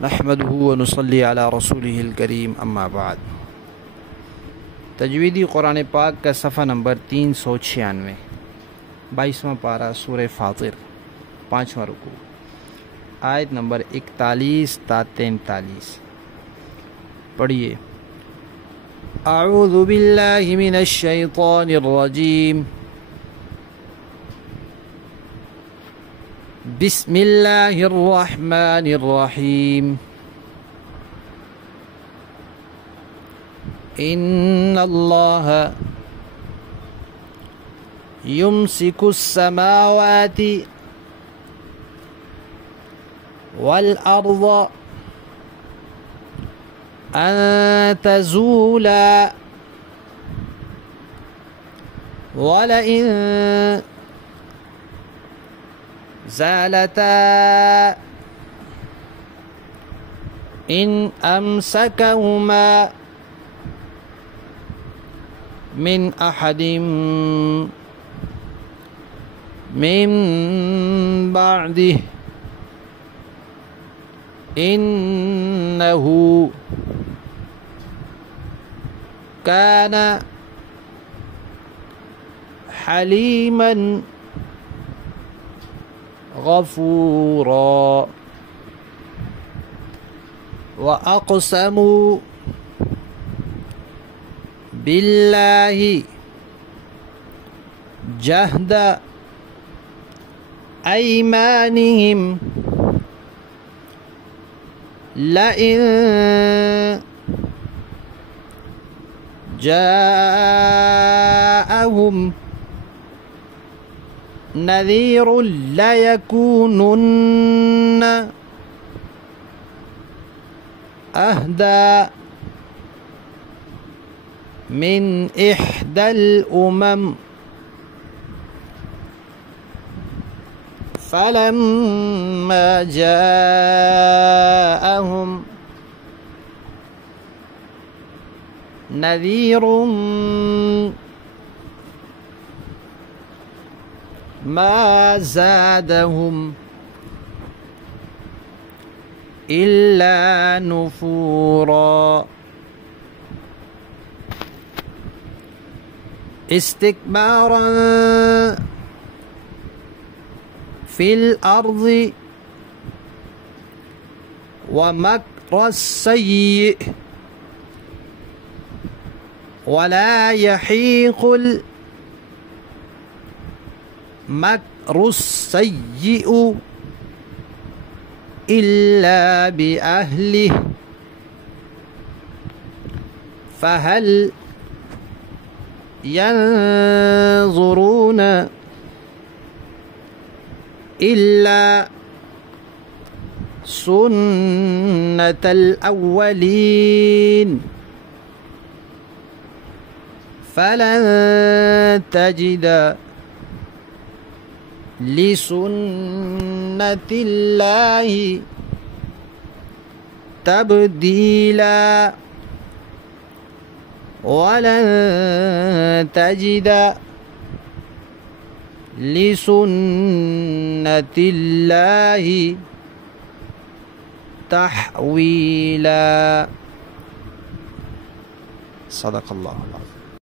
नहमदुहु व नुसल्ली अला रसूलिहिल करीम अम्मा बाद। तजवीदी कुरान पाक का सफ़ा नंबर 396, 22वां पारा सूरह फातिर, 5वां रुकू, आयत नंबर 41 ता 43। पढ़िए। अऊज़ु बिल्लाहि मिनश शैतानिर रजीम, बिस्मिल्लाहिर रहमानिर रहीम। इन्नल्लाह युम्सिकुस समावाति वल अर्ज़ अन तज़ूला वलइन ज़ालता इन अमसकहुमा मिन अहदिम मिन बअदिह इन्नहु कान हलीमन गफूरा। व अक़समू बिल्लाहि जहद ऐमानिहिम लइन जाअहुम नज़ीरुन लयकूनुन्न अहदा मिन इह्दल उमम फलम्मा जाअहुम नज़ीरुम मा ज़ादहुम इल्ला नुफूरा। इस्तिकबारन फिल अर्ज़ि व मक्रस्सय्यि वला यहीक़ुल मक्रुस्सय्यिउ इल्ला बिअहलिह फहल यंज़ुरून इल्ला सुन्नतल अव्वलीन फलन तजिद लिसुन्नतिल्लाहि तब्दीला वलन तजिद लिसुन्नतिल्लाहि तहवीला। सदक़ल्लाहुल अज़ीम।